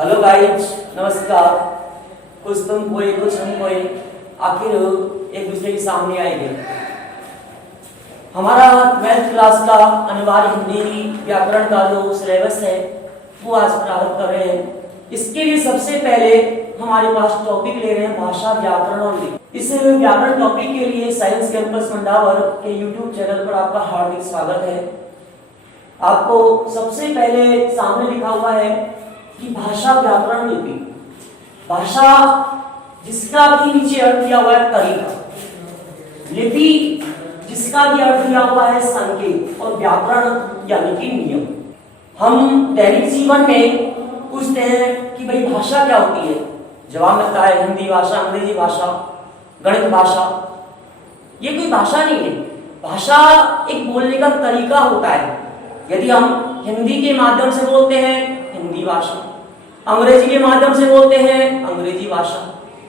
Hello guys, नमस्कार। कुछ तुम कोई कुछ हम कोई, आखिर एक दूसरे के सामने आएंगे। हमारा 12th क्लास का अनिवार्य हिंदी व्याकरण का जो सिलेबस है वो आज प्रारंभ कर रहे हैं। इसके लिए सबसे पहले हमारे पास टॉपिक ले रहे हैं भाषा, व्याकरण और लिपि। इस व्याकरण टॉपिक के लिए साइंस कैंपस मंडावर के यूट्यूब चैनल पर आपका हार्दिक स्वागत है। आपको सबसे पहले सामने लिखा हुआ है कि भाषा, व्याकरण, लिपि। भाषा जिसका भी नीचे अर्थ दिया हुआ है तरीका, लिपि जिसका भी अर्थ दिया हुआ है संकेत, और व्याकरण यानी कि नियम। हम दैनिक जीवन में पूछते हैं कि भाई भाषा क्या होती है। जवाब मिलता है हिंदी भाषा, अंग्रेजी भाषा, गणित भाषा। ये कोई भाषा नहीं है। भाषा एक बोलने का तरीका होता है। यदि हम हिंदी के माध्यम से बोलते हैं हिंदी भाषा, अंग्रेजी के माध्यम से बोलते हैं अंग्रेजी भाषा,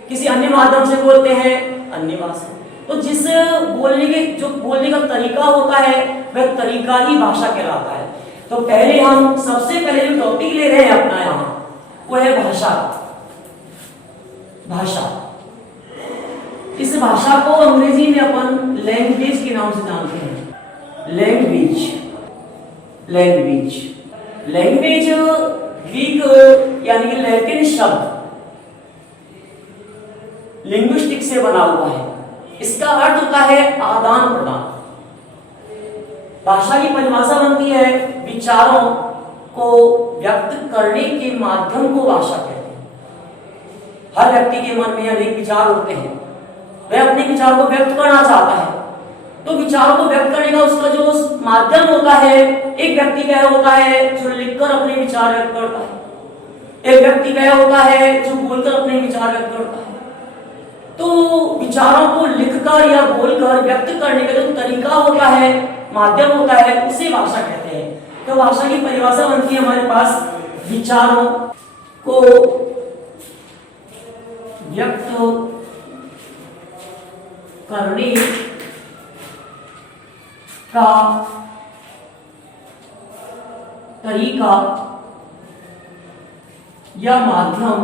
किसी अन्य माध्यम से बोलते हैं अन्य भाषा। तो जिस बोलने का तरीका होता है वह तरीका ही भाषा कहलाता है। तो पहले हम सबसे पहले जो टॉपिक ले रहे हैं अपना यहाँ वो है भाषा। भाषा, इस भाषा को अंग्रेजी में अपन लैंग्वेज के नाम से जानते हैं। लैंग्वेज ग्रीक यानी कि लैटिन शब्द लिंग्विस्टिक से बना हुआ है। इसका अर्थ होता है आदान प्रदान। भाषा की परिभाषा बनती है विचारों को व्यक्त करने के माध्यम को भाषा कहते हैं। हर व्यक्ति के मन में अनेक विचार होते हैं, वह अपने विचारों को व्यक्त करना चाहता है। तो विचारों को व्यक्त करने का उसका जो माध्यम होता है, एक व्यक्ति वह होता है जो लिखकर अपने विचार व्यक्त करता है, एक व्यक्ति वह होता है जो बोलकर अपने विचार व्यक्त करता है। तो विचारों को लिखकर या बोलकर व्यक्त करने का जो तरीका होता है, माध्यम होता है, उसे भाषा कहते हैं। तो भाषा की परिभाषा बनती है हमारे पास विचारों को व्यक्त करने का तरीका या माध्यम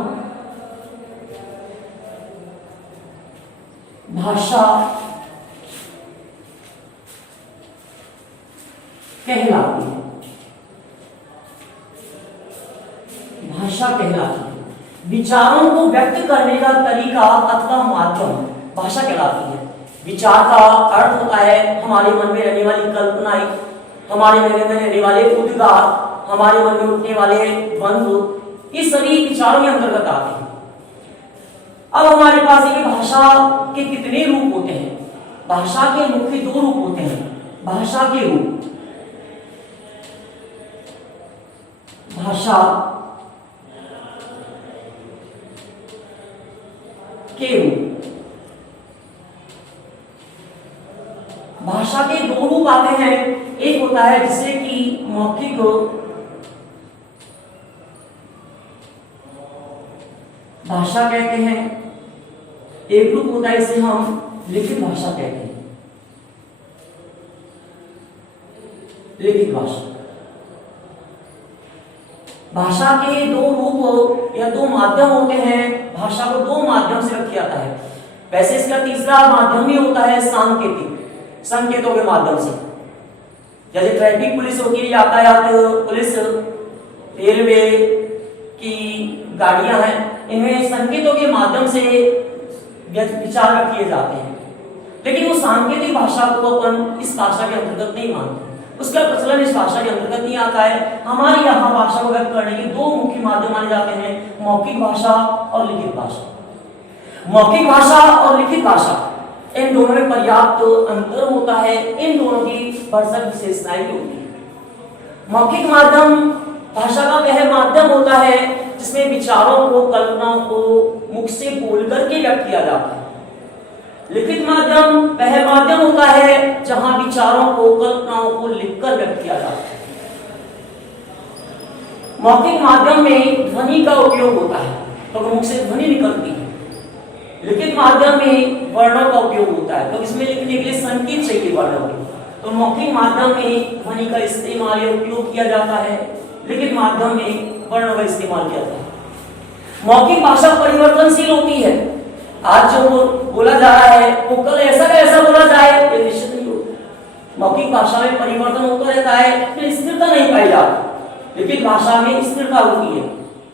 भाषा कहलाती है। भाषा कहलाती है। विचारों को व्यक्त करने का तरीका अथवा माध्यम भाषा कहलाती है। विचार का अर्थ होता है हमारे मन में रहने वाली कल्पनाएं, हमारे मन में रहने वाले उद्गार, हमारे मन में उठने वाले द्वंद्व, ये सभी विचारों के अंतर्गत आते हैं। अब हमारे पास ये भाषा के कितने रूप होते हैं? भाषा के मुख्य दो रूप होते हैं। भाषा के रूप, भाषा के रूप। भाषा के दो रूप आते हैं। एक होता है जिसे कि मौखिक भाषा कहते हैं, एक रूप होता है इसे हम लिखित भाषा कहते हैं। लिखित भाषा, भाषा के दो रूप या दो माध्यम होते हैं। भाषा को दो माध्यम से रखा जाता है। वैसे इसका तीसरा माध्यम भी होता है सांकेतिक, संकेतों के माध्यम से। जैसे ट्रैफिक पुलिस होगी, यातायात पुलिस, रेलवे की गाड़ियां हैं, इनमें संकेतों के माध्यम से विचार किए जाते हैं। लेकिन वो सांकेतिक भाषा को अपन इस भाषा के अंतर्गत नहीं मानते, उसका प्रचलन इस भाषा के अंतर्गत नहीं आता है। हमारे यहाँ भाषा को व्यक्त करने के दो मुख्य माध्यम माने जाते हैं, मौखिक भाषा और लिखित भाषा। मौखिक भाषा और लिखित भाषा, इन दोनों में पर्याप्त अंतर होता है। इन दोनों की परस्पर विशेषताएं होती है। मौखिक माध्यम भाषा का वह माध्यम होता है जिसमें विचारों को, कल्पनाओं को मुख से बोल करके व्यक्त किया जाता है। लिखित माध्यम वह माध्यम होता है जहां विचारों को, कल्पनाओं को लिखकर व्यक्त किया जाता है। मौखिक माध्यम में ध्वनि का उपयोग होता है, तो मुख से ध्वनि निकलती है। लिखित माध्यम में वर्णों का उपयोग होता है, तो इसमें लिखने के लिए संकेत चाहिए वर्णों के। तो मौखिक माध्यम में ध्वनि का इस्तेमाल या उपयोग किया जाता है, लिखित माध्यम में वर्णों का इस्तेमाल किया जाता है। मौखिक भाषा परिवर्तनशील होती है। आज जो बोला जा रहा है वो कल ऐसा का ऐसा बोला जाए ये निश्चित नहीं होता। मौखिक भाषा में परिवर्तन होता रहता है, फिर स्थिरता नहीं पाई जाती। लिखित भाषा में स्थिरता होती है,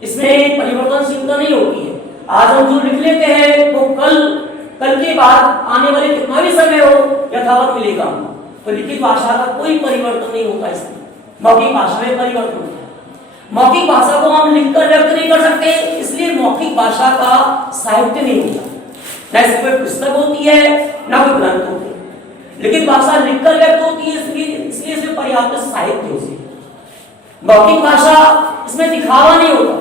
इसमें परिवर्तनशीलता नहीं होती है। आज हम जो लिख लेते हैं वो कल के बाद आने वाले कितना भी समय हो यथावत मिलेगा। तो लिखित भाषा का कोई परिवर्तन नहीं होता, इसमें मौखिक भाषा में परिवर्तन होता है। मौखिक भाषा को हम लिखकर व्यक्त नहीं कर सकते, इसलिए मौखिक भाषा का साहित्य नहीं होता, न इसमें कोई पुस्तक होती है न कोई ग्रंथ होते हैं। लिखित भाषा लिखकर व्यक्त होती है, इसलिए इसमें पर्याप्त साहित्य होती है। मौखिक भाषा इसमें दिखावा नहीं होता,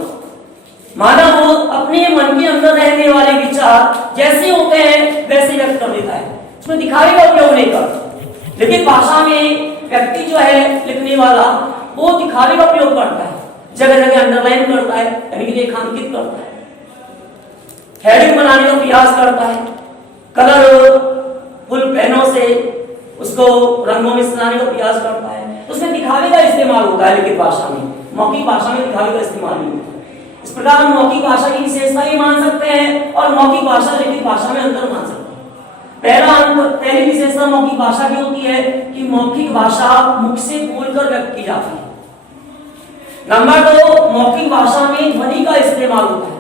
मानव अपने मन के अंदर रहने वाले विचार जैसे होते हैं वैसे व्यक्त कर देता है, उसमें दिखावे का उपयोग नहीं करता। लिखित भाषा में व्यक्ति जो है लिखने वाला वो दिखावे का उपयोग करता है, जगह जगह अंडरलाइन करता है यानी कि रेखांकित करता है, हेडिंग बनाने का प्रयास करता है, कलरफुल पेनों से उसको रंगों में सजाने का प्रयास करता है। उसमें दिखावे का इस्तेमाल होता है लिखित भाषा में, मौखिक भाषा में दिखावे का इस्तेमाल नहीं होता। इस प्रकार हम मौखिक भाषा की विशेषता भी मान सकते हैं और मौखिक भाषा लिखित भाषा में अंतर मान सकते हैं। पहली विशेषता मौखिक भाषा की होती है कि मौखिक भाषा मुख से बोलकर व्यक्त की जाती है। नंबर 2, मौखिक भाषा में ध्वनि का इस्तेमाल होता है।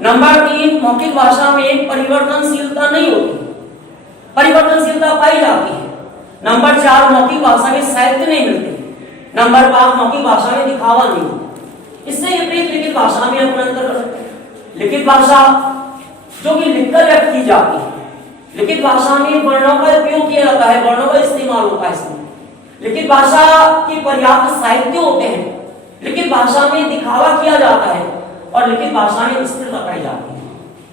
नंबर 3, मौखिक भाषा में परिवर्तनशीलता नहीं होती, परिवर्तनशीलता पाई जाती है। नंबर 4, मौखिक भाषा में साहित्य नहीं मिलते। नंबर 5, मौखिक भाषा में दिखावा नहीं होता। इससे विपरीत लिखित भाषा में हम अंतर कर सकते हैं। लिखित भाषा जो कि लिखकर व्यक्त की जाती है, लिखित भाषा में वर्णों का उपयोग किया जाता है, वर्णों का इस्तेमाल होता है इसमें। लिखित भाषा के पर्याप्त साहित्य होते हैं, लिखित भाषा में दिखावा किया जाता है और लिखित भाषा में स्थिरता पाई जाती है।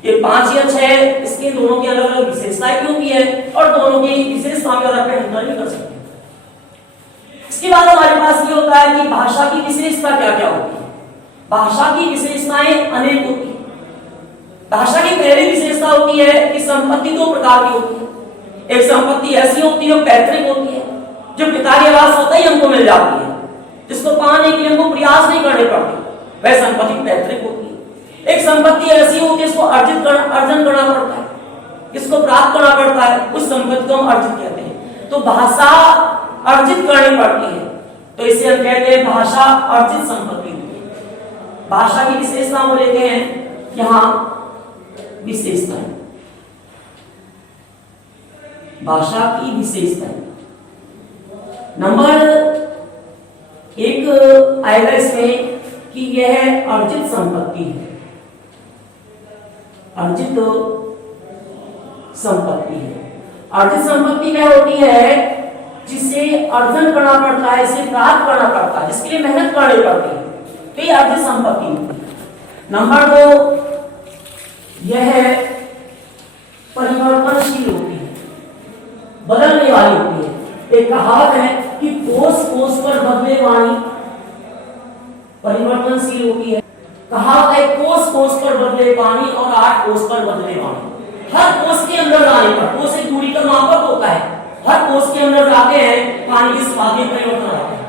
ये 5 या 6 इसके दोनों की अलग अलग विशेषताएं होती है और दोनों की विशेषताओं के आधार पर अंतर भी कर सकते हैं। इसके बाद हमारे पास ये होता है कि भाषा की विशेषता क्या क्या होती है। भाषा की विशेषताएं अनेक होती है। भाषा की पहली विशेषता होती है कि संपत्ति 2 प्रकार की होती है। एक संपत्ति ऐसी होती है पैतृक होती है, जो पिता के पास होता ही हमको मिल जाती है, जिसको पाने के लिए हमको प्रयास नहीं करने पड़ते, वह संपत्ति पैतृक होती है। एक संपत्ति ऐसी होती है जिसको अर्जन करना पड़ता है, जिसको प्राप्त करना पड़ता है, उस संपत्ति को हम अर्जित कहते हैं। तो भाषा अर्जित करनी पड़ती है, तो इसे हम कहते हैं भाषा अर्जित संपत्ति। भाषा की विशेषता को लेते हैं यहां विशेषताएं। भाषा की विशेषताएं नंबर 1 आएगा इसमें कि यह अर्जित संपत्ति है। अर्जित संपत्ति है। अर्जित संपत्ति क्या होती है? जिसे अर्जन करना पड़ता है, इसे प्राप्त करना पड़ता है, जिसके लिए मेहनत करनी पड़ती है, तो ये अर्जित संपत्ति होती है। नंबर 2, यह परिवर्तनशील होती है, बदलने वाली होती है। एक कहावत है कि कोस कोस पर बदले वाणी, परिवर्तनशील होती है। कहावत है कोस कोस पर बदले पानी और 8 कोस पर बदले वाणी। हर कोस के अंदर जाने पर, कोस एक दूरी का मापक होता है, हर कोस के अंदर जाते हैं पानी के स्वाद में परिवर्तन आता है।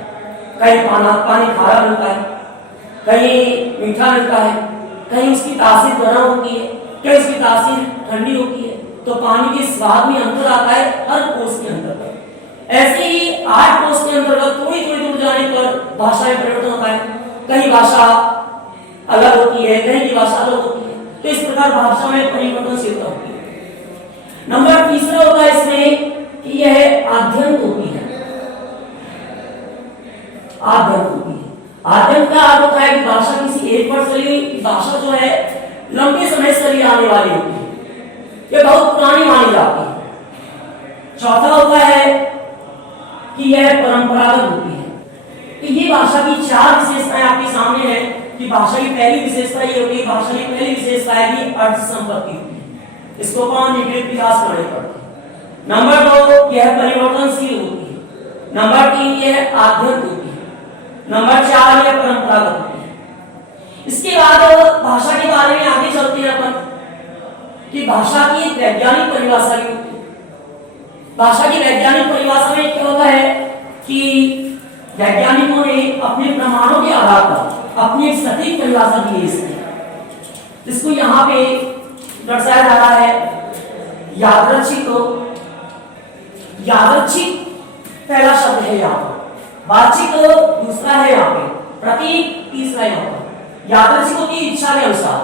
कहीं पानी खारा मिलता है, कहीं मीठा मिलता है, कहीं उसकी तासीर गर्म होती है, कहीं उसकी तासीर ठंडी होती है, तो पानी के स्वाद में अंतर आता है हर कोस के अंतर्गत। ऐसे ही 8 कोस के अंतर्गत थोड़ी थोड़ी दूर जाने पर भाषा में परिवर्तन होता है, कहीं भाषा अलग होती है, कहीं की भाषा अलग होती है। तो इस प्रकार भाषा में परिवर्तनशीलता होती है। नंबर 3 होता है इसमें कि यह आद्यंत होती है। आद्यंत होती है। आद्यंत का अर्थ होता है कि भाषा किसी एक पर चली हुई भाषा जो है लंबे समय से चली आने वाली होती है, ये बहुत पुरानी मानी जाती है। चौथा होता है कि यह परंपरागत होती है। तो ये भाषा की 4 विशेषताएं आपके सामने है कि भाषा की पहली विशेषता ये होती है, भाषा की पहली विशेषता है कि अर्थ संपत्ति होती है, इसको कौन विपरीत विकास करने पड़ते हैं। नंबर 2, यह परिवर्तनशील होती है। नंबर 3, यह आद्यंत होती है। नंबर 4, यह परंपरागत होती है। इसके बाद भाषा के बारे में आगे चलते हैं अपन कि भाषा की एक वैज्ञानिक परिभाषा भी होती है। भाषा की वैज्ञानिक परिभाषा में क्या होता है कि वैज्ञानिकों ने अपने प्रमाणों के आधार पर अपनी एक सटीक परिभाषा दी है इसमें। जिसको यहाँ पे दर्शाया जा रहा है यादृच्छिक। यादृच्छिक पहला शब्द है यहाँ पर, वाचिक दूसरा है यहाँ पे, प्रतीक तीसरा यहाँ पर। यादृच्छिक होती है इच्छा के अनुसार।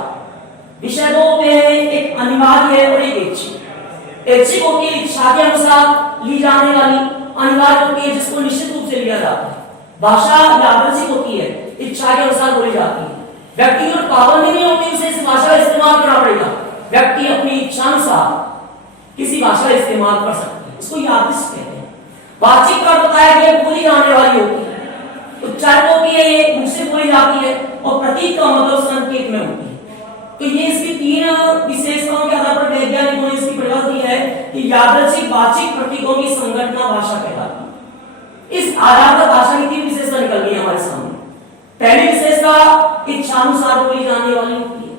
विषय दो होते हैं, एक अनिवार्य है और एक ऐच्छिक। ऐच्छिक होती है इच्छा के अनुसार ली जाने वाली, अनिवार्य होती है जिसको निश्चित रूप से लिया जाता है। भाषा यादृच्छिक होती है, इच्छा के अनुसार बोली जाती है। व्यक्ति की पाबंदी नहीं होती उसे इस भाषा का इस्तेमाल करना पड़ेगा। व्यक्ति अपनी इच्छा अनुसार किसी भाषा का इस्तेमाल कर सकते हैं, इसको यादृच्छिक कहते हैं। वाचिक का अर्थ है कि बोली जाने वाली होती है, उच्चारित होती है, ये मुख से बोली जाती है, और प्रतीक का मतलब संकेत में होती है। तो ये इसकी तीन विशेषताओं के आधार पर वैज्ञानिकों ने इसकी परिभाषा दी है कि यादृच्छिक वाचिक प्रतीकों की संगठना भाषा कहलाती है। इस आधार पर भाषा की तीन विशेषता निकल गई हमारे सामने। पहली विशेषता इच्छानुसार बोली जाने वाली होती है,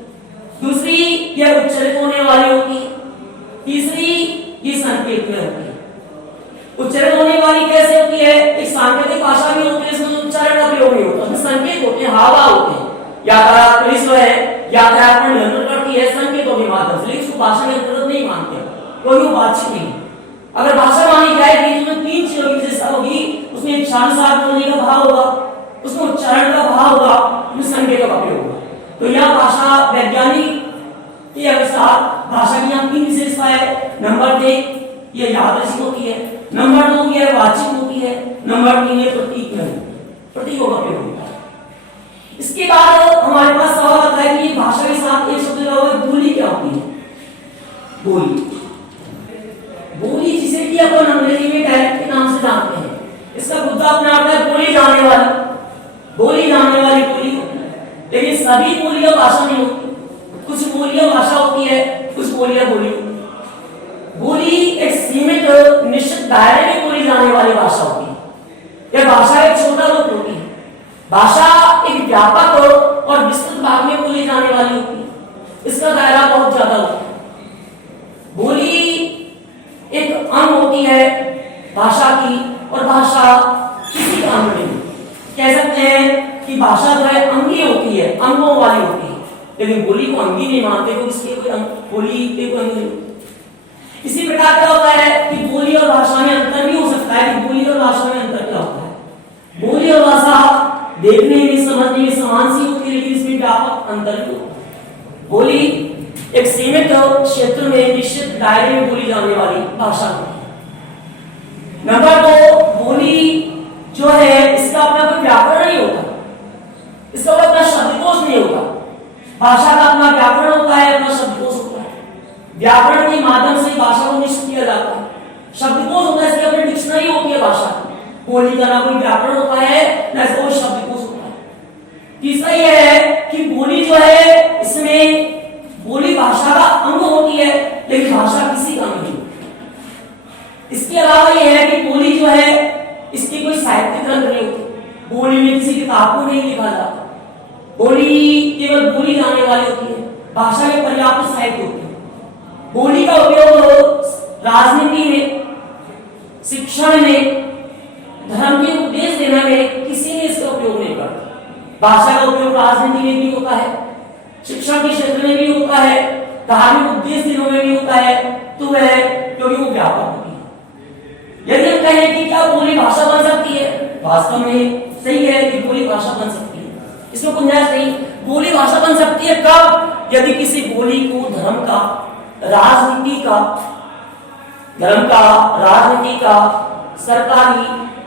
दूसरी यह उच्चारित होने वाली होती है, तीसरी ये संकेत में होती है। उच्चारित होने वाली कैसे होती है? एक सांकेतिक भाषा भी होती है, इसमें उच्चारण का प्रयोग नहीं होता, उसमें संकेत होते हैं, हावभाव होते हैं। यातायात पुलिस जो है यातायात पर नियंत्रण करती है संकेतों के माध्यम से, लेकिन उसको भाषा के अंतर्गत नहीं मानते, कोई वो वाचिक नहीं। अगर भाषा मानी जाएगी तो तीन चीजों की विशेषता होगी, उसमें इच्छानुसार बोलने का भाव होगा, उसमें उच्चारण का भाव होगा, उसमें संकेतों का प्रयोग होगा। तो यह भाषा वैज्ञानिक के अनुसार भाषा की यहाँ तीन विशेषता है। नंबर 1 ये यादृच्छिक होती है, नंबर 2 ये वाचिक होती है, नंबर 3 ये प्रतीक में होती है, प्रतीकों का प्रयोग होता है। इसके बाद हमारे पास सवाल आता है कि भाषा के साथ एक शब्द जुड़ा हुआ है, बोली क्या होती है? बोली, बोली जिसे कि अपन अंग्रेजी में डायलेक्ट के नाम से जानते हैं, इसका मुद्दा अपना आता है बोली जाने वाली, बोली जाने वाली बोली होती है। लेकिन सभी बोलियां भाषा नहीं होती, कुछ बोलियां भाषा होती है, कुछ बोलियां बोली होती है। बोली एक सीमित निश्चित दायरे में बोली जाने वाली भाषा होती है। यह भाषा एक छोटा रूप होती है। भाषा एक व्यापक और विस्तृत भाग में बोली जाने वाली होती है, इसका दायरा बहुत ज्यादा होता है। बोली एक अंग होती है भाषा की, और भाषा किसी का अंग नहीं। कह सकते हैं कि भाषा जो है अंगी होती है, अंगों वाली होती है, लेकिन बोली को अंगी नहीं मानते, क्योंकि इसके कोई बोली के कोई अंग नहीं। इसी प्रकार क्या होता है कि बोली और भाषा में अंतर भी हो सकता है। कि बोली और भाषा में अंतर क्या होता है? बोली और भाषा देखने में समझने में समान सी होती है, लेकिन इसमें व्यापक अंतर भी होता है। बोली एक सीमित क्षेत्र में निश्चित दायरे में बोली जाने वाली भाषा होती है। नंबर 2 बोली जो है इसका अपना कोई व्याकरण नहीं होता, इसका अपना शब्दकोश नहीं होता। भाषा का अपना व्याकरण होता है, अपना शब्दकोश होता है। व्याकरण के माध्यम से भाषा को निश्चित किया जाता है। शब्दकोश होता है, इसकी अपनी डिक्शनरी होती है भाषा। बोली का ना कोई व्याकरण होता है, ना इसका कोई शब्दकोश होता है। तीसरा यह है कि बोली जो है इसमें बोली भाषा का अंग होती है, लेकिन भाषा किसी का अंग नहीं। इसके अलावा यह है कि बोली जो है इसकी कोई साहित्यिक ग्रंथ नहीं होती, बोली में किसी किताब को नहीं लिखा जाता। बोली केवल बोली जाने वाली होती है, भाषा में पर्याप्त साहित्य होती है। बोली का उपयोग राजनीति में, शिक्षण में, धर्म के उपदेश देने में किसी ने इसका उपयोग नहीं करता। भाषा का उपयोग राजनीति में भी होता है, शिक्षण के क्षेत्र में भी होता है, धार्मिक उपदेश देने में भी होता है, तो वह क्योंकि वो व्यापक होती है। यदि हम कहें कि क्या बोली भाषा बन सकती है, वास्तव में सही है कि बोली भाषा बन सकती है, इसमें गुंजाइश नहीं। बोली भाषा बन सकती है कब? यदि किसी बोली को धर्म का, राजनीति का, सरकारी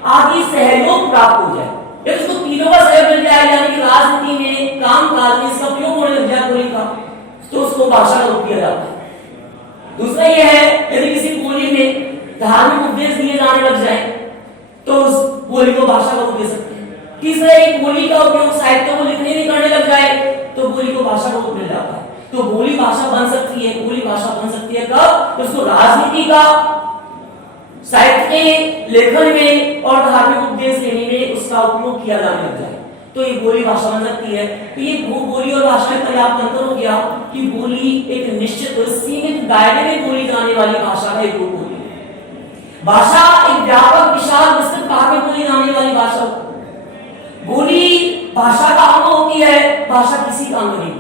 आदि सहयोग प्राप्त हो जाए। यदि उसको तीनों का सहयोग मिल जाए, यानी कि राजनीति में, काम काज में इसका उपयोग होने लग जाए बोली का, तो उसको भाषा का रूप दिया जाता है। दूसरा यह है यदि किसी बोली में धार्मिक उपदेश दिए जाने लग जाए, तो उस बोली को भाषा का रूप दे सकते हैं। तीसरा एक बोली का उपयोग साहित्य को लिखने में करने लग जाए, तो बोली को भाषा का रूप मिल जाता है। तो बोली भाषा बन सकती है, बोली भाषा बन सकती है कब? तो उसको राजनीति का, साहित्य के लेखन में और धार्मिक उपदेश देने में उसका उपयोग किया जाने लग जाए, तो ये बोली भाषा बन सकती है। तो ये बोली और भाषा में पर्याप्त अंतर हो गया कि बोली एक निश्चित सीमित दायरे में बोली जाने वाली भाषा का एक रूप होती है। भाषा एक व्यापक विशाल विस्तृत भाग में बोली जाने वाली भाषा। बोली भाषा का अंग होती है, भाषा किसी का अंग नहीं।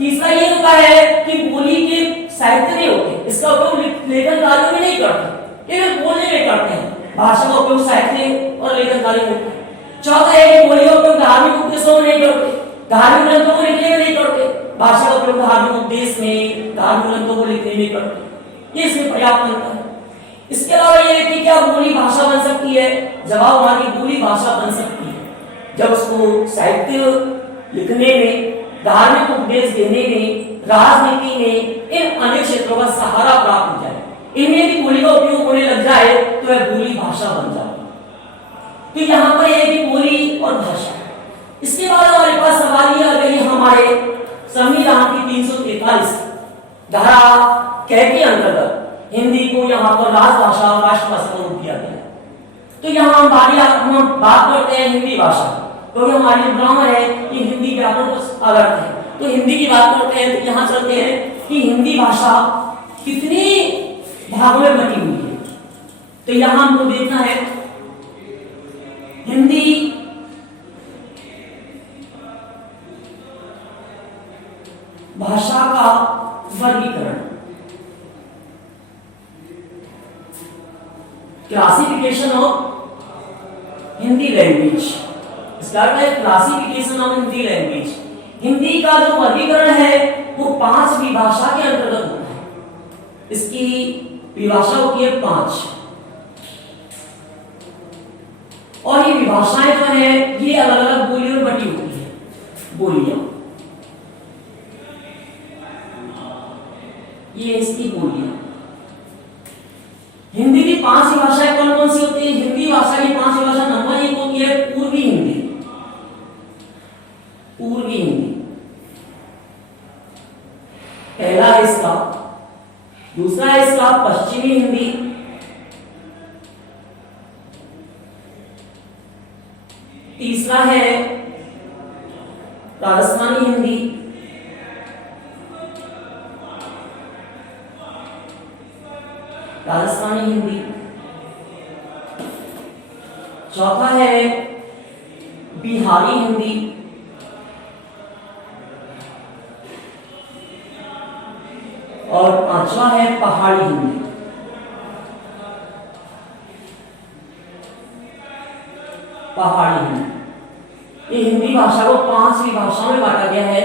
तीसरा ये होता है कि बोली के साहित्य नहीं होते, इसका उपयोग लेखन कार्यों में नहीं करते, केवल बोलने में करते हैं। भाषा का उपयोग साहित्य और लेखन कार्य में होता है। चौथा है कि बोली का उपयोग धार्मिक उद्देश्यों में नहीं करते, धार्मिक ग्रंथों को लिखने में नहीं करते। भाषा का उपयोग धार्मिक उद्देश्य में, धार्मिक ग्रंथों को लिखने में करते, ये इसमें पर्याप्त अंतर है। इसके अलावा ये है कि क्या बोली भाषा बन सकती है? जवाब हमारी बोली भाषा बन सकती है जब उसको साहित्य लिखने में, धार्मिक उपदेश देने में, राजनीति में, इन अनेक क्षेत्रों का सहारा प्राप्त हो जाए, इनमें भी बोली का उपयोग होने लग जाए तो वह बोली भाषा बन जाए। तो यहाँ पर यह भी बोली और भाषा। इसके बाद हमारे पास सवाल यह आ गई, हमारे संविधान की 343 धारा कै के अंतर्गत हिंदी को यहाँ पर राजभाषा और राष्ट्रभाषा का रूप दिया गया। तो यहाँ हम बात करते हैं हिंदी भाषा, क्योंकि हमारी जो ग्रामर है ये हिंदी व्याकरण को अलग है, तो हिंदी की बात करते हैं। तो यहाँ चलते हैं कि हिंदी भाषा कितनी भागों में बटी हुई है। तो यहाँ हमको देखना है हिंदी भाषा का वर्गीकरण, क्लासिफिकेशन ऑफ हिंदी लैंग्वेज। इसका अर्थ है classification of Hindi language. Hindi का जो वर्गीकरण है वो 5 विभाषा के अंतर्गत होता है। इसकी विभाषा होती है 5, और ये विभाषाएं जो है ये अलग अलग बोलियों में बटी होती है। बोलियां, ये इसकी बोलियां। हिंदी की 5 भाषाएं कौन कौन सी होती है? हिंदी भाषा की 5 भाषा, नंबर 1 होती है पूर्वी हिंदी, पूर्वी हिंदी पहला है इसका। दूसरा है इसका पश्चिमी हिंदी, तीसरा है राजस्थानी हिंदी, राजस्थानी हिंदी, चौथा है बिहारी हिंदी, और 5वां है पहाड़ी हिंदी। पहाड़ी हिंदी। ये हिंदी भाषा को 5 विभाषाओं में बांटा गया है।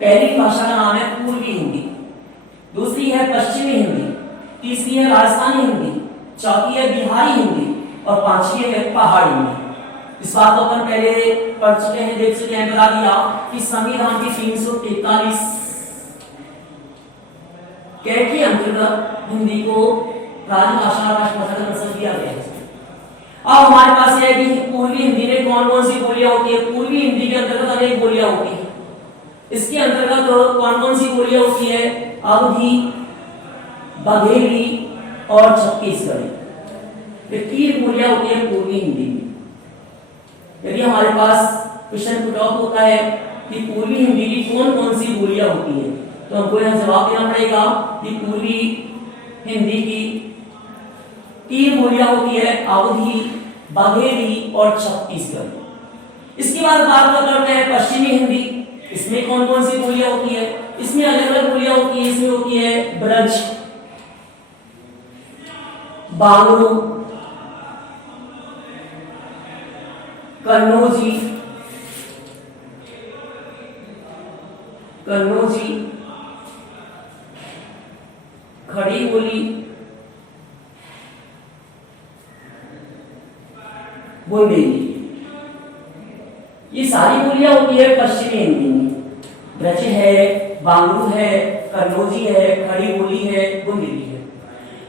पहली भाषा का नाम है पूर्वी हिंदी, दूसरी है पश्चिमी हिंदी, तीसरी है राजस्थानी हिंदी, चौथी है बिहारी हिंदी, और 5वीं है पहाड़ी हिंदी। इस बात को अपन पहले पढ़ चुके हैं, देख चुके हैं, बता दिया कि संविधान की 343 कै के अंतर्गत हिंदी को राजभाषा और राष्ट्रभाषा का दर्जा दिया गया है। अब हमारे पास है कि पूर्वी हिंदी में कौन कौन सी बोलियां होती है। पूर्वी हिंदी के अंतर्गत अनेक बोलियां होती है। इसके अंतर्गत कौन कौन सी बोलियां होती है? अवधी, बघेली और छत्तीसगढ़ी। ये 3 बोलियां होती है पूर्वी हिंदी में। यदि हमारे पास क्वेश्चन पुट अप होता है कि पूर्वी हिंदी की कौन कौन सी बोलियां होती है, तो हमको यहां जवाब देना पड़ेगा कि पूर्वी हिंदी की 3 बोलियां होती है, अवधी, बघेली और छत्तीसगढ़ी। इसके बाद बात करते हैं पश्चिमी हिंदी। इसमें कौन कौन सी बोलियां होती है? इसमें अलग अलग बोलियां होती है। इसमें होती है ब्रज, बांग्लू, कन्नौजी, खड़ी बोली, बुंदेली। ये सारी बोलियां होती है पश्चिमी हिंदी में। ब्रज है, बांग्लू है, कन्नौजी है, खड़ी बोली है, बुंदेली है।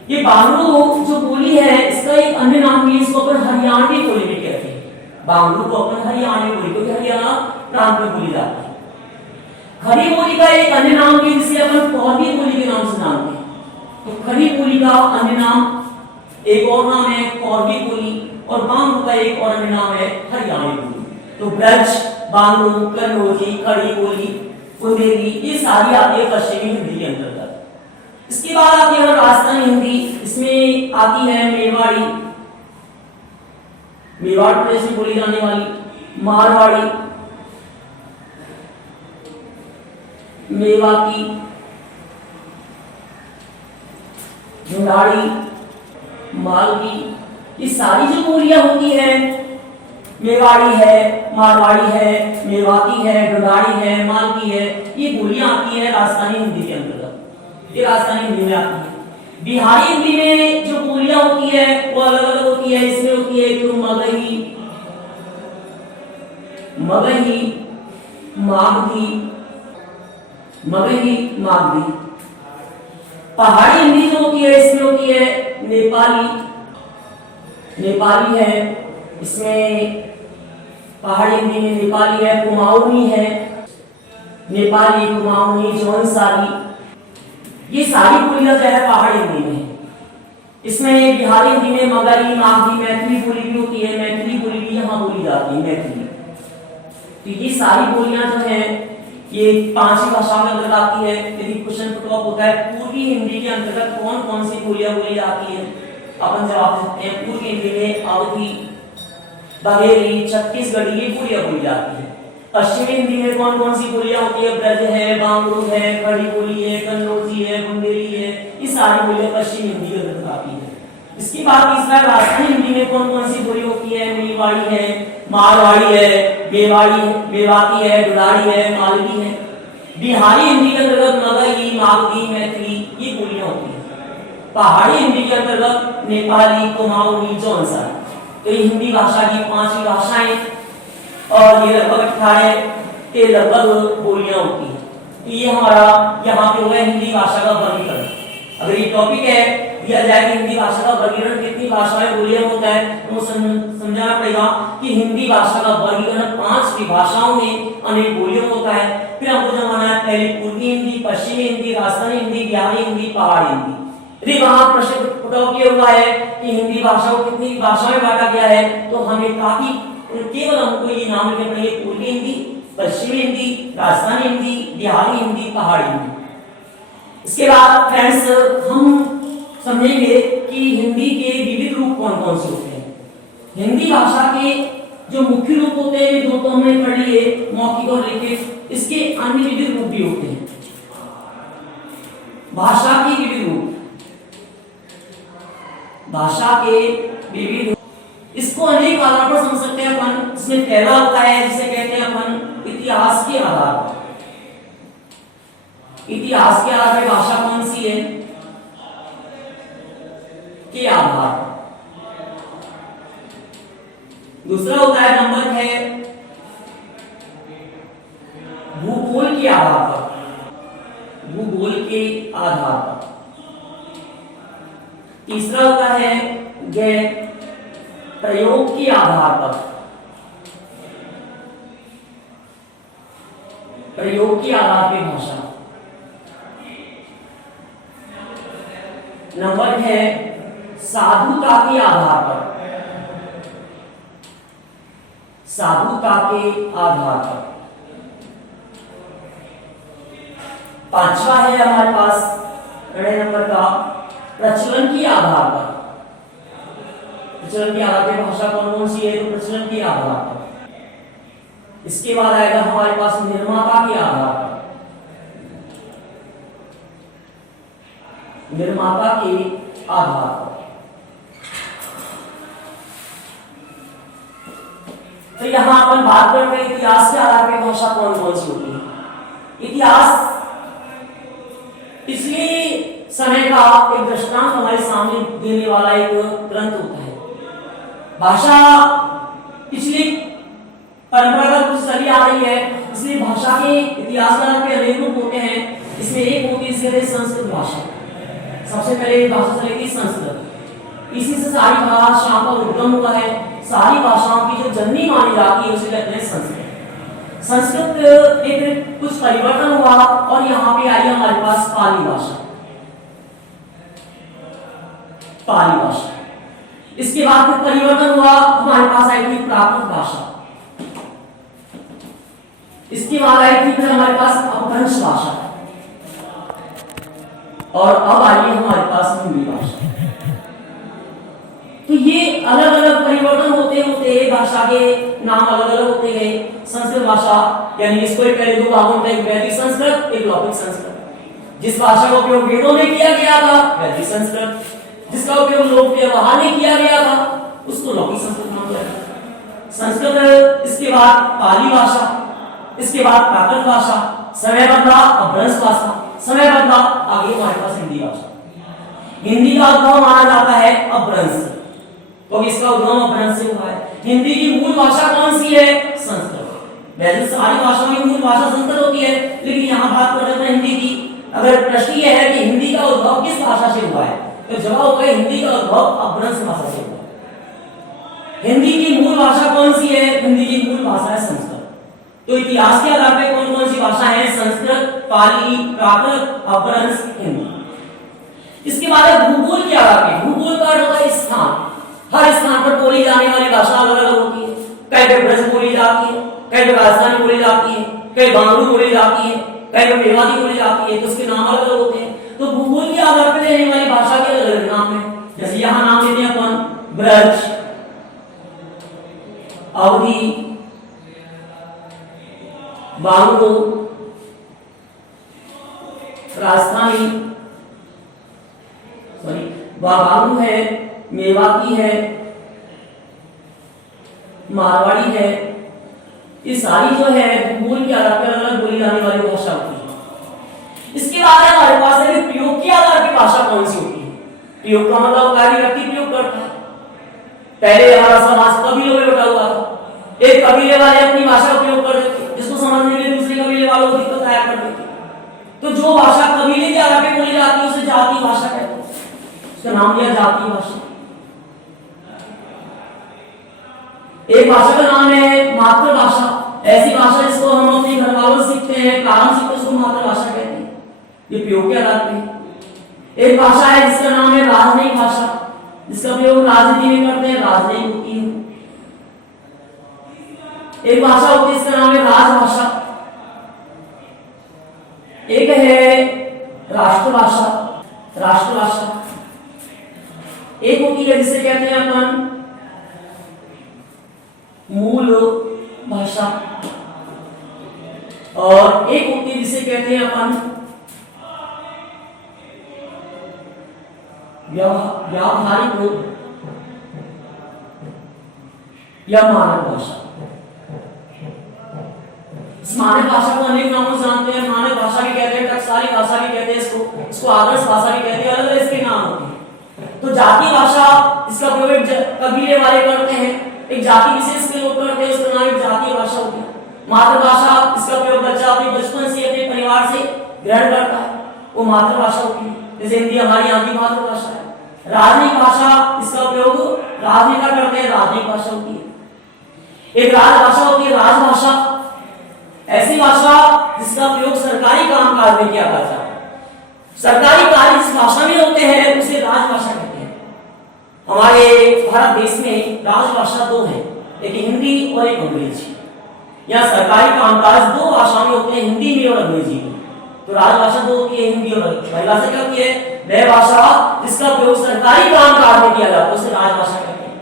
ये बांग्लू जो बोली है इसका एक अन्य नाम भी, इसको अपन हरियाणवी बोली भी कहते हैं। बांग्लू को अपन हरियाणवी बोली, क्योंकि हरियाणा प्रांत में बोली जाती है। खड़ी बोली का एक अन्य नाम भी जिसे अपन पौधी बोली के नाम से जानते हैं। तो खड़ी बोली का अन्य नाम, एक और नाम है पौधी बोली, और बांग्लू का एक और अन्य नाम है हरियाणवी बोली। तो ब्रज, बांग्लू, कन्नौजी, खड़ी बोली, बुंदेली, ये सारी आती है पश्चिमी हिंदी के अंतर्गत। इसके बाद आती है राजस्थानी हिंदी। इसमें आती है मेवाड़ी, मेवाड़ प्रदेश में बोली जाने वाली, मारवाड़ी, मेवाती, ढूंढाड़ी, मालवी, ये सारी जो बोलियां होती हैं, मेवाड़ी है, मारवाड़ी है, मेवाती है, ढूंढाड़ी है, मालवी है, ये बोलियां आती है राजस्थानी हिंदी के अंतर्गत। ये राजस्थानी हिंदी में आती है। बिहारी हिंदी में जो बोलियां होती है वो अलग अलग होती है। इसमें होती है तो मगही, मगही, मागधी, मगही, मागधी। पहाड़ी हिंदी जो होती है इसमें होती है नेपाली, नेपाली है, इसमें पहाड़ी हिंदी में नेपाली है, कुमाऊनी है, नेपाली, कुमाऊनी, जौनसारी, ये सारी बोलियां जो है पहाड़ी हिंदी में। इसमें बिहारी हिंदी में मगही, मागधी, मैथिली बोली भी होती है। मैथिली बोली भी यहाँ बोली जाती है, मैथिली। तो ये सारी बोलियां जो है ये 5 ही भाषाओं में अंतर्गत आती है। यदि क्वेश्चन पुट होता है पूर्वी हिंदी के अंतर्गत कौन कौन सी बोलियां बोली जाती है, अपन जवाब दे सकते हैं पूर्वी हिंदी में अवधी, बघेली, छत्तीसगढ़ी, ये बोलियां बोली जाती है। पश्चिमी हिंदी में कौन कौन सी बोलियां होती है, ब्रज है, बांगड़ू है, खड़ी बोली है, कन्नौजी है, बुंदेली है, ये सारी बोलियां पश्चिमी हिंदी के अंतर्गत आती है। इसके बाद तीसरा राजस्थानी हिंदी में कौन कौन सी बोली होती है, मेवाड़ी है, मारवाड़ी है, बेवाड़ी, मेवाती है, ढूंढाड़ी है, मालवी है। बिहारी हिंदी के अंतर्गत मगही, मागधी, मैथिली, ये बोलियां होती है। पहाड़ी हिंदी के अंतर्गत नेपाली, कुमाऊनी, जौनसारी। तो ये हिंदी भाषा की 5 ही भाषाएं और ये लगभग 18 के लगभग बोलियां होती है। तो ये हमारा यहाँ पे हो गया हिंदी भाषा का वर्गीकरण। अगर ये टॉपिक है दिया जाए कि हिंदी भाषा का वर्गीकरण कितनी भाषाएं बोलियां होता है तो समझाना पड़ेगा कि हिंदी भाषा का वर्गीकरण 5 की भाषाओं में अनेक बोलियों होता है। फिर हमको जमाना है पहले पूर्वी हिंदी, पश्चिमी हिंदी, राजस्थानी हिंदी, बिहारी हिंदी, पहाड़ी हिंदी। यदि वहां प्रश्न उठाव किया हुआ है कि हिंदी भाषा को कितनी भाषा में बांटा गया है तो हमें काफी केवल हमको ये नाम लिखने पड़ेंगे पूर्वी हिंदी, पश्चिमी हिंदी, राजस्थानी हिंदी, बिहारी हिंदी, पहाड़ी हिंदी। इसके बाद फ्रेंड्स हम समझेंगे कि हिंदी के विविध रूप कौन कौन से होते हैं। हिंदी भाषा के जो मुख्य रूप होते हैं दो तो हमने पढ़ लिए, मौखिक और लिखित। इसके अन्य विविध रूप भी होते हैं। भाषा के विविध रूप, भाषा के विविध, इसको अनेक आधार पर समझ सकते हैं अपन। इसमें पहला होता है जिसे कहते हैं अपन इतिहास के आधार पर। इतिहास के आधार पर भाषा कौन सी है के आधार। दूसरा होता है नंबर है भूगोल के आधार पर, भूगोल के आधार पर। तीसरा होता है प्रयोग के आधार पर, प्रयोग के आधार पर भाषा। नंबर है साधुता के आधार पर, साधुता के आधार पर। 5वां है हमारे पास अगले नंबर का प्रचलन के आधार पर। प्रचलन के आधार पर भाषा कौन कौन सी है तो प्रचलन के आधार पर। इसके बाद आएगा हमारे पास निर्माता के आधार पर, निर्माता के आधार पर। तो यहां अपन बात कर रहे हैं इतिहास के आधार पर भाषा कौन कौन सी होती है। इतिहास पिछले समय का एक दृष्टांत हमारे सामने देने वाला एक ग्रंथ होता है। भाषा पिछली परंपरागत कुछ चली आ रही है, इसलिए भाषा के इतिहास के आधार पर अनेक रूप होते हैं। इसमें एक होती है संस्कृत भाषा। सबसे पहले भाषा चलेगी संस्कृत। इसी से सारी भाषाओं का उद्गम हुआ है। सारी भाषाओं की जो जननी मानी जाती है उसे कहते हैं संस्कृत। संस्कृत एक कुछ परिवर्तन हुआ और यहाँ पे आई हमारे पास पाली भाषा, पाली भाषा। इसके बाद फिर परिवर्तन हुआ, हमारे पास आई थी प्राकृत भाषा। इसके बाद आई थी फिर हमारे पास अपभ्रंश भाषा और अब आई है हमारे पास हिंदी भाषा। तो ये अलग अलग परिवर्तन होते होते भाषा के नाम अलग अलग होते हैं। संस्कृत भाषा यानी इसको पहले 2 भागों में, वैदिक संस्कृत, एक लौकिक संस्कृत। जिस भाषा का उपयोग वेदों में किया गया था वैदिक संस्कृत, जिसका उपयोग लोक व्यवहार में किया गया था उसको लौकिक संस्कृत माना जाता है। संस्कृत, इसके बाद पाली भाषा, इसके बाद प्राकृत भाषा, समय बदला अपभ्रंश भाषा, समय बदला आगे हमारे पास हिंदी भाषा। हिंदी का उद्भव माना जाता है अपभ्रंश से, तो इसका उद्गम अपभ्रंश से हुआ है। हिंदी की मूल भाषा कौन सी है? संस्कृत। वैसे सारी भाषाओं की मूल भाषा संस्कृत होती है, लेकिन यहाँ बात कर रहे हैं हिंदी की। अगर प्रश्न ये है कि हिंदी का उद्भव किस भाषा से हुआ है, तो जवाब होगा हिंदी का उद्भव अपभ्रंश भाषा से हुआ है। हिंदी की मूल भाषा कौन सी है? हिंदी की मूल भाषा है संस्कृत। तो इतिहास के आधार पे कौन कौन सी भाषा है? संस्कृत, पाली, प्राकृत, अपभ्रंश, हिंदी। इसके बाद भूगोल के आधार पे, भूगोल का अर्थ होता है स्थान। हर स्थान पर बोली जाने वाली भाषा अलग अलग होती है। कहीं पे ब्रज बोली जाती है, कहीं पे राजस्थानी बोली जाती है, कहीं बांग्लू बोली जाती है, कहीं पे मेवाती बोली जाती है, तो उसके नाम अलग अलग होते हैं। तो भूगोल के आधार पर लेने वाली भाषा के अलग अलग नाम है। जैसे यहाँ नाम लेते हैं अपन ब्रज, अवधी, बांग्लू, राजस्थानी, बांग्लू है, मेवाती है, मारवाड़ी है। ये सारी जो है भूगोल के आधार पर अलग बोली जाने वाली भाषा होती है। इसके बाद हमारे पास है प्रयोग के आधार पर भाषा कौन सी होती है। प्रयोग का मतलब होता है व्यक्ति प्रयोग करता है। पहले हमारा समाज कबीलों में बटा हुआ था। एक कबीले वाले अपनी भाषा का प्रयोग कर देते, जिसको समझने में दूसरे कबीले वालों को दिक्कत आया कर देती। तो जो भाषा कबीले के आधार पर बोली जाती है उसे जातीय भाषा कहते हैं। उसका नाम दिया जातीय भाषा। एक भाषा का नाम है मातृभाषा। ऐसी भाषा जिसको हम अपने घर वालों से सीखते हैं, प्रारंभ सीखते हैं, उसको मातृभाषा कहते हैं। ये प्रयोग के आधार पे। एक भाषा है जिसका नाम है राजनयिक भाषा, जिसका प्रयोग राजनीति में करते हैं, राजनयिक होती है। एक भाषा होती है इसका नाम है राजभाषा। एक है राष्ट्रभाषा, राष्ट्रभाषा। एक होती है जिसे कहते हैं अपन मूल भाषा, और एक होती है जिसे कहते हैं अपन व्यावहारिक या मानक भाषा। इस मानक भाषा को अनेक नामों से जानते हैं। मानक भाषा भी कहते हैं, टकसाली भाषा भी कहते हैं, इसको आदर्श भाषा भी कहते हैं, अलग अलग इसके नाम होते हैं। तो जातीय भाषा इसका प्रयोग कबीले वाले करते हैं, एक जाति विशेष के लोग करते हैं, उसका नाम जातीय भाषा होती है। मातृभाषा इसका प्रयोग बच्चा अपने बचपन से अपने परिवार से ग्रहण करता है, वो मातृभाषा होती है। जैसे हिंदी हमारी यहाँ की मातृभाषा है। राजनयिक भाषा इसका प्रयोग राजनेता करते हैं, राजनयिक भाषा होती है। एक राजभाषा होती है राजभाषा, ऐसी भाषा जिसका प्रयोग सरकारी कामकाज में किया जाता है। सरकारी कार्य जिस भाषा में होते हैं उसे राजभाषा कहते हैं। हमारे भारत देश में राजभाषा दो है, एक हिंदी और एक अंग्रेजी। यहाँ सरकारी कामकाज दो भाषाओं में होते हैं, हिंदी में और अंग्रेजी में। तो राजभाषा दो होती है, हिंदी और अंग्रेजी। पहली भाषा क्या होती है? वह भाषा जिसका प्रयोग सरकारी कामकाज में किया जाता है उसे राजभाषा कहते हैं।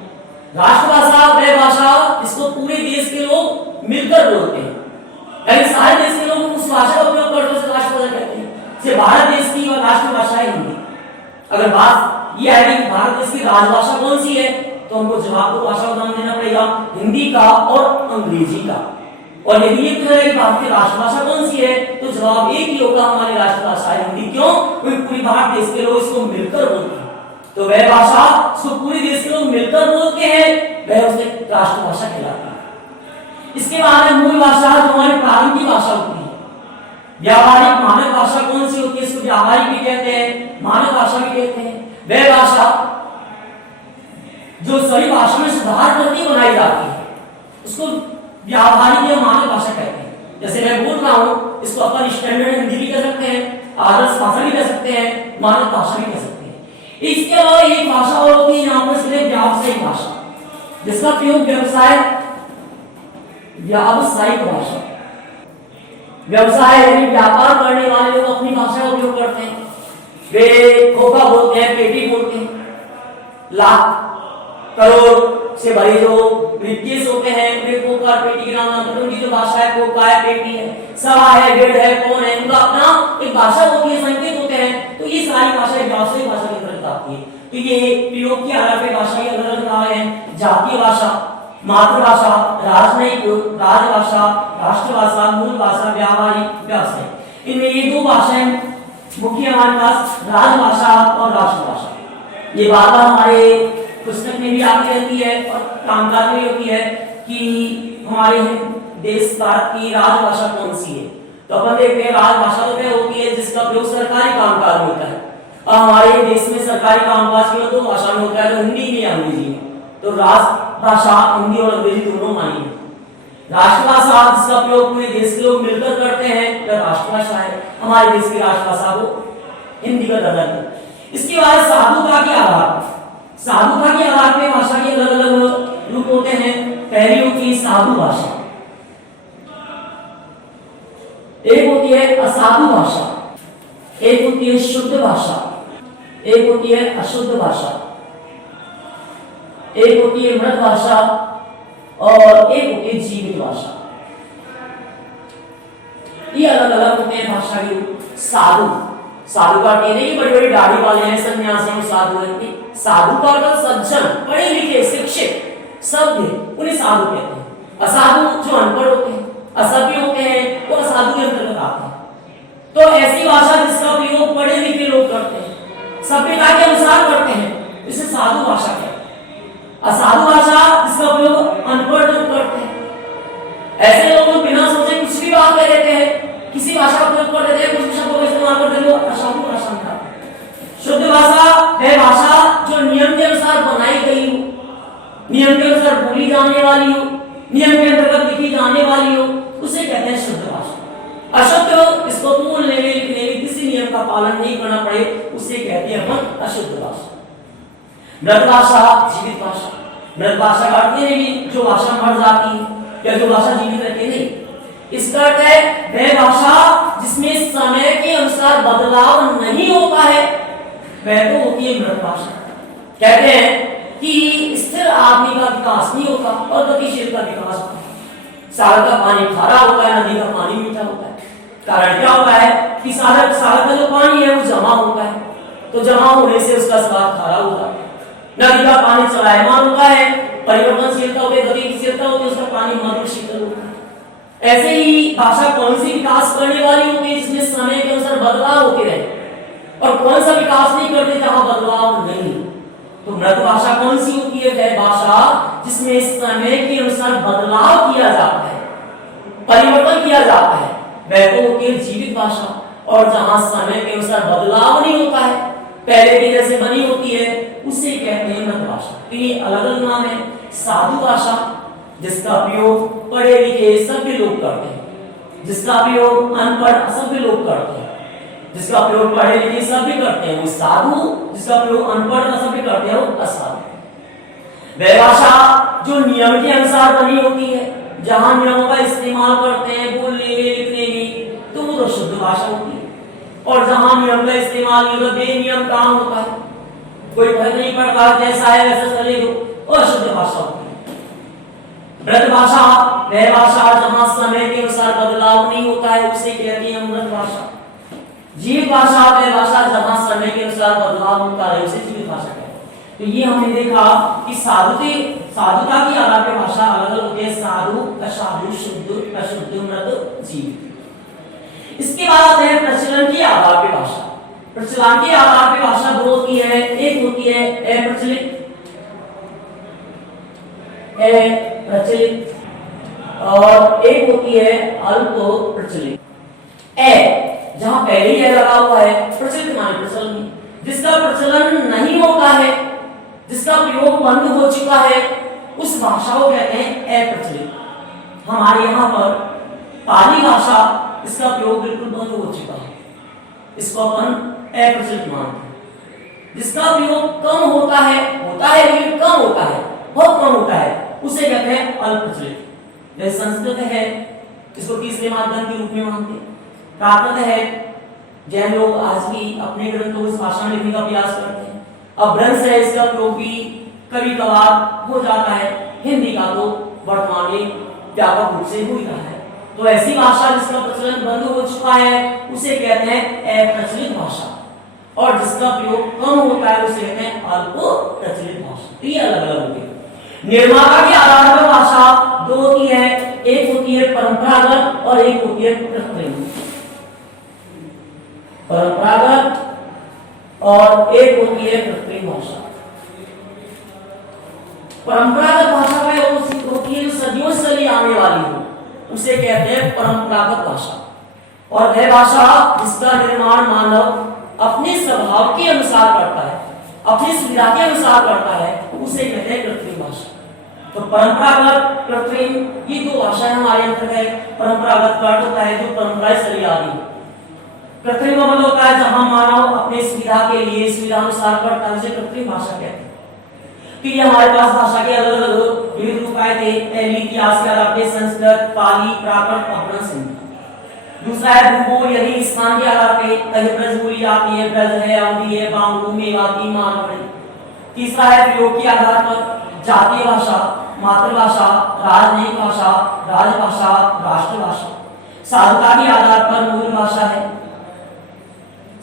राष्ट्रभाषा वह भाषा जिसको पूरे देश के लोग मिलकर बोलते हैं, यानी सारे देश के लोग उस भाषा का उपयोग करते हैं, उसे राष्ट्रभाषा कहते हैं। जैसे भारत देश की राष्ट्रभाषा है हिंदी। अगर बात यह है कि भारत देश की राजभाषा कौन सी है, तो हमको जवाब को भाषा का नाम देना पड़ेगा, हिंदी का और अंग्रेजी का। और यदि ये पूछा जाए कि भारत की राष्ट्रभाषा कौन सी है, तो जवाब एक ही होगा, हमारी राष्ट्रभाषा है हिंदी। क्यों? क्योंकि पूरी भारत देश के लोग इसको मिलकर बोलते हैं। तो वह भाषा जिसको पूरे देश के लोग मिलकर बोलते हैं वह उसे राष्ट्रभाषा कहलाती है। इसके बाद है मूल भाषा, जो हमारी प्रारंभिक भाषा होती है। व्यावहारिक मानक भाषा कौन सी होती है? इसको व्यावहारिक भी कहते हैं, मानक भाषा भी कहते हैं। वह भाषा जो सभी भाषा में सुधार करके बनाई जाती है उसको व्यावहारिक या मानक भाषा कहते हैं। जैसे मैं बोल रहा हूं, इसको अपन स्टैंडर्ड हिंदी भी कह सकते हैं, आदर्श भाषा भी कह सकते हैं, मानक भाषा भी कह सकते हैं। इसके अलावा एक भाषा और होती है यहाँ पर सिर्फ व्यावसायिक भाषा, जिसका प्रयोग व्यावसायिक भाषा, व्यवसाय यानी व्यापार करने वाले लोग अपनी भाषा का उपयोग करते हैं। वे खोखा बोलते हैं, पेटी बोलते हैं। लाख करोड़ से बड़े जो ब्रिटिश होते हैं वे खोखा और पेटी के नाम जानते हैं। उनकी जो भाषा है खोखा है, पेटी है, सवा है, डेढ़ है, कौन है, उनका अपना भाषा होती है, संकेत होते हैं, तो ये सारी भाषाएं व्यावसायिक भाषा की अंतर्गत आती है। तो ये प्रयोग के आधार पर भाषा की अलग अलग नाम है। जातीय भाषा, मातृभाषा, राजनयिक, राजभाषा, राष्ट्रभाषा, मूल भाषा, व्यावहारिक, व्यावसायिक। इनमें ये दो भाषाएं मुख्य हमारे पास, राजभाषा और राष्ट्रभाषा। ये बार बार हमारे पुस्तक में भी आती रहती है और कामकाज में होती है कि हमारे देश भारत की राजभाषा कौन सी है। तो अपन देखते हैं राजभाषा तो क्या होती है जिसका प्रयोग सरकारी कामकाज में होता है, और हमारे देश में सरकारी कामकाज केवल दो भाषा में होता है, तो हिंदी में या अंग्रेजी में। तो राजभाषा हिंदी और अंग्रेजी दोनों मानी है। राष्ट्रभाषा जिसका प्रयोग पूरे देश के लोग मिलकर करते हैं, वह राष्ट्रभाषा है। हमारे देश की राष्ट्रभाषा को हिंदी का दर्जा है। इसके बाद साधुता के आधार पर, साधुता के आधार पर भाषा के अलग अलग रूप होते हैं। पहली होती है साधु भाषा, एक होती है असाधु भाषा, एक होती है शुद्ध भाषा, एक होती है अशुद्ध भाषा, एक होती है मृत भाषा और एक होती है जीवित भाषा। ये अलग अलग होते हैं भाषा के रूप। साधु, साधु का नहीं बड़ी बड़ी दाढ़ी वाले हैं, सन्यासी और साधु हैं। साधु का मतलब सज्जन, पढ़े लिखे, शिक्षित, सभ्य, उन्हें साधु कहते हैं। असाधु जो अनपढ़ होते हैं, असभ्य होते हैं, वो असाधु के अंतर्गत आते हैं। तो ऐसी भाषा जिसका प्रयोग पढ़े लिखे लोग करते हैं, सभ्यता के अनुसार करते हैं, इसे साधु भाषा कहते हैं। असाधु भाषा जिसका प्रयोग अनपढ़ लोग करते हैं, ऐसे लोग बिना सोचे कुछ भी बात कह देते हैं, किसी भाषा का प्रयोग कर देते हैं, कुछ शब्दों का इस्तेमाल कर देते हैं, असाधु भाषा में आते हैं। शुद्ध भाषा वह भाषा जो नियम के अनुसार बनाई गई हो, नियम के अनुसार बोली जाने वाली हो, नियम के अंतर्गत लिखी जाने वाली हो, उसे कहते हैं शुद्ध भाषा। अशुद्ध, इसको बोलने में लिखने में किसी नियम का पालन नहीं करना पड़े, उसे कहते हैं अपन अशुद्ध भाषा। मृत भाषा, जीवित भाषा। मृत भाषा का अर्थ नहीं जो भाषा मर जाती है या जो भाषा जीवित रहती नहीं, इसका अर्थ है वह भाषा जिसमें समय के अनुसार बदलाव नहीं होता है, वह तो होती है मृत भाषा। कहते हैं कि स्थिर आदमी का विकास नहीं होता और गतिशील का विकास होता है। सागर का पानी खारा होता है, नदी का पानी मीठा होता है। कारण क्या होता है कि सागर का जो पानी है वो जमा होता है, तो जमा होने से उसका स्वाद खारा होता है। नदी का पानी चलायमान होता है, परिवर्तनशीलता होती है, गतिशीलता होती है, उसका पानी मधुर शीतल होता है। ऐसे ही भाषा कौन सी विकास करने वाली होती है जिसमें समय के अनुसार बदलाव होते रहे, और कौन सा विकास नहीं करते जहां बदलाव नहीं। तो मृत भाषा कौन सी होती है? वह भाषा जिसमें समय के अनुसार बदलाव किया जाता है, परिवर्तन किया जाता है, वह तो होती है जीवित भाषा। और जहां समय के अनुसार बदलाव नहीं होता है, पहले की जैसे बनी होती है, उसे कहते हैं मृत भाषा। तो ये अलग अलग नाम है। साधु भाषा जिसका प्रयोग पढ़े लिखे सभ्य लोग करते हैं, जिसका प्रयोग अनपढ़ असभ्य लोग करते हैं, जिसका प्रयोग पढ़े लिखे सभ्य करते हैं वो साधु, जिसका प्रयोग अनपढ़ असभ्य करते हैं वो असाधु। वह भाषा जो नियम के अनुसार बनी होती है, जहां नियमों का इस्तेमाल करते हैं बोलने में लिखने में, तो वो तो शुद्ध भाषा होती है। और जहां नियम का इस्तेमाल नहीं होता, बेनियम काम होता है, कोई फर्क नहीं पड़ता, जैसा है वैसा चले दो, वो अशुद्ध भाषा होती है। मृत भाषा वह भाषा जहां समय के अनुसार बदलाव नहीं होता है, उसे कहते हैं मृत भाषा। जीवित भाषा वह भाषा जहां समय के अनुसार बदलाव होता है, उसे जीवित भाषा कहते हैं। तो ये हमने देखा कि साधुता के आधार पर भाषा अलग अलग होती है, साधु, असाधु, शुद्ध, अशुद्ध, मृत, जीवित। इसके बाद आते हैं प्रचलन के आधार पर भाषा। प्रचलन के आधार पर भाषा दो होती है, एक होती है अप्रचलित, प्रचलित, और एक होती है अल्प प्रचलित। जहां पहले ही लगा हुआ है प्रचलित माने प्रचलन, जिसका प्रचलन नहीं होता है, जिसका प्रयोग बंद हो चुका है, उस भाषा को कहते हैं अप्रचलित। हमारे यहाँ पर पाली भाषा इसका प्रयोग बिल्कुल बंद हो चुका है, इसको अपन अप्रचलित मानते हैं। जिसका प्रयोग कम होता है लेकिन कम होता है, बहुत कम होता है, उसे कहते हैं अल्पप्रचलित। जैसे संस्कृत है, इसको तीसरे माध्यम के रूप में मानते हैं। प्राकृत है, जैन लोग आज भी अपने ग्रंथों इस भाषा में लिखने का प्रयास करते हैं। अपभ्रंश है, इसका प्रयोग भी कभी कभार हो जाता है। हिंदी का तो वर्तमान में व्यापक रूप से हो ही रहा है। तो ऐसी भाषा जिसका प्रचलन बंद हो चुका है उसे कहते हैं अप्रचलित भाषा, और जिसका प्रयोग कम होता है उसे कहते हैं अल्प प्रचलित भाषा। तो ये अलग अलग हो गए। निर्माता के आधार पर भाषा दो होती है, एक होती है परंपरागत और एक होती है कृत्रिम। परंपरागत और एक होती है कृत्रिम भाषा। परंपरागत भाषा वह होती है जो सदियों से चली आने वाली हो, उसे कहते हैं परंपरागत भाषा। और वह भाषा जिसका निर्माण मानव अपने स्वभाव के अनुसार करता है, अपनी सुविधा के अनुसार करता है, उसे कहते हैं कृत्रिम भाषा। तो परंपरागत कृत्रिम ये दो भाषाएं हमारे अंतर्गत। परंपरागत का अर्थ होता है जो परंपराएं चली आ रही है। कृत्रिम का मतलब होता है जहां मानव अपनी सुविधा के लिए सुविधा अनुसार करता है, उसे कृत्रिम भाषा कहते हैं। तो ये हमारे पास भाषा के अलग अलग विविध रूप आए थे। पहली इतिहास के आधार पर संस्कृत, पाली, प्राकृत, अपभ्रंश, हिंदी। दूसरा है भूगोल, यदि स्थान के आधार पे कहीं ब्रज बोली जाती है, ब्रज है, अवधी है, बांगू, मेवाती, मालवणी। तीसरा है प्रयोग के आधार पर जातीय भाषा, मातृभाषा, राजनयिक भाषा, राजभाषा, राष्ट्रभाषा। साधुता के आधार पर मूल भाषा है,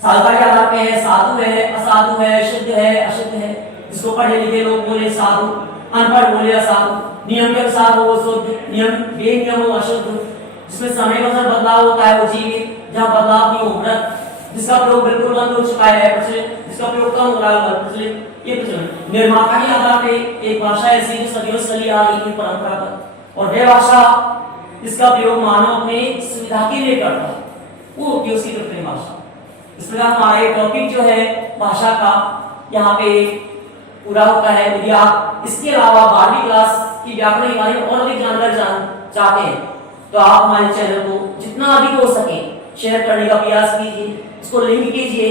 साधुता के आधार पे है साधु है, असाधु है, शुद्ध है, अशुद्ध है। जिसको पढ़े लिखे लोग बोले साधु, अनपढ़ बोले असाधु। नियम के अनुसार हो शुद्ध, नियम बेनियम हो अशुद्ध। जिसमें समय के अनुसार बदलाव होता है वो जीवित, जहाँ बदलाव नहीं हो मृत। जिसका प्रयोग बिल्कुल बंद हो चुका है प्रचलित, जिसका प्रयोग कम हो रहा है प्रचलित, ये प्रचलित। निर्माता के आधार पे एक भाषा ऐसी जो सदियों से चली आ रही थी परंपरागत, और वह भाषा जिसका प्रयोग मानव अपने सुविधा के लिए करता है वो होती है उसकी कृत्रिम भाषा। इस प्रकार हमारे टॉपिक जो है भाषा का यहाँ पे पूरा होता है। यदि आप इसके अलावा 12वीं क्लास की व्याकरण के बारे में और अधिक जानकारी चाहते हैं तो आप हमारे चैनल को जितना अधिक हो सके शेयर करने का प्रयास कीजिए, इसको लिंक कीजिए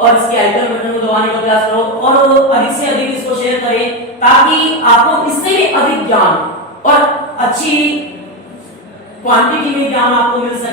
और इसके आइकन बटन को दबाने का प्रयास करो, और अधिक से अधिक इसको शेयर करें ताकि आपको इससे भी अधिक ज्ञान और अच्छी क्वांटिटी में ज्ञान आपको मिल सके।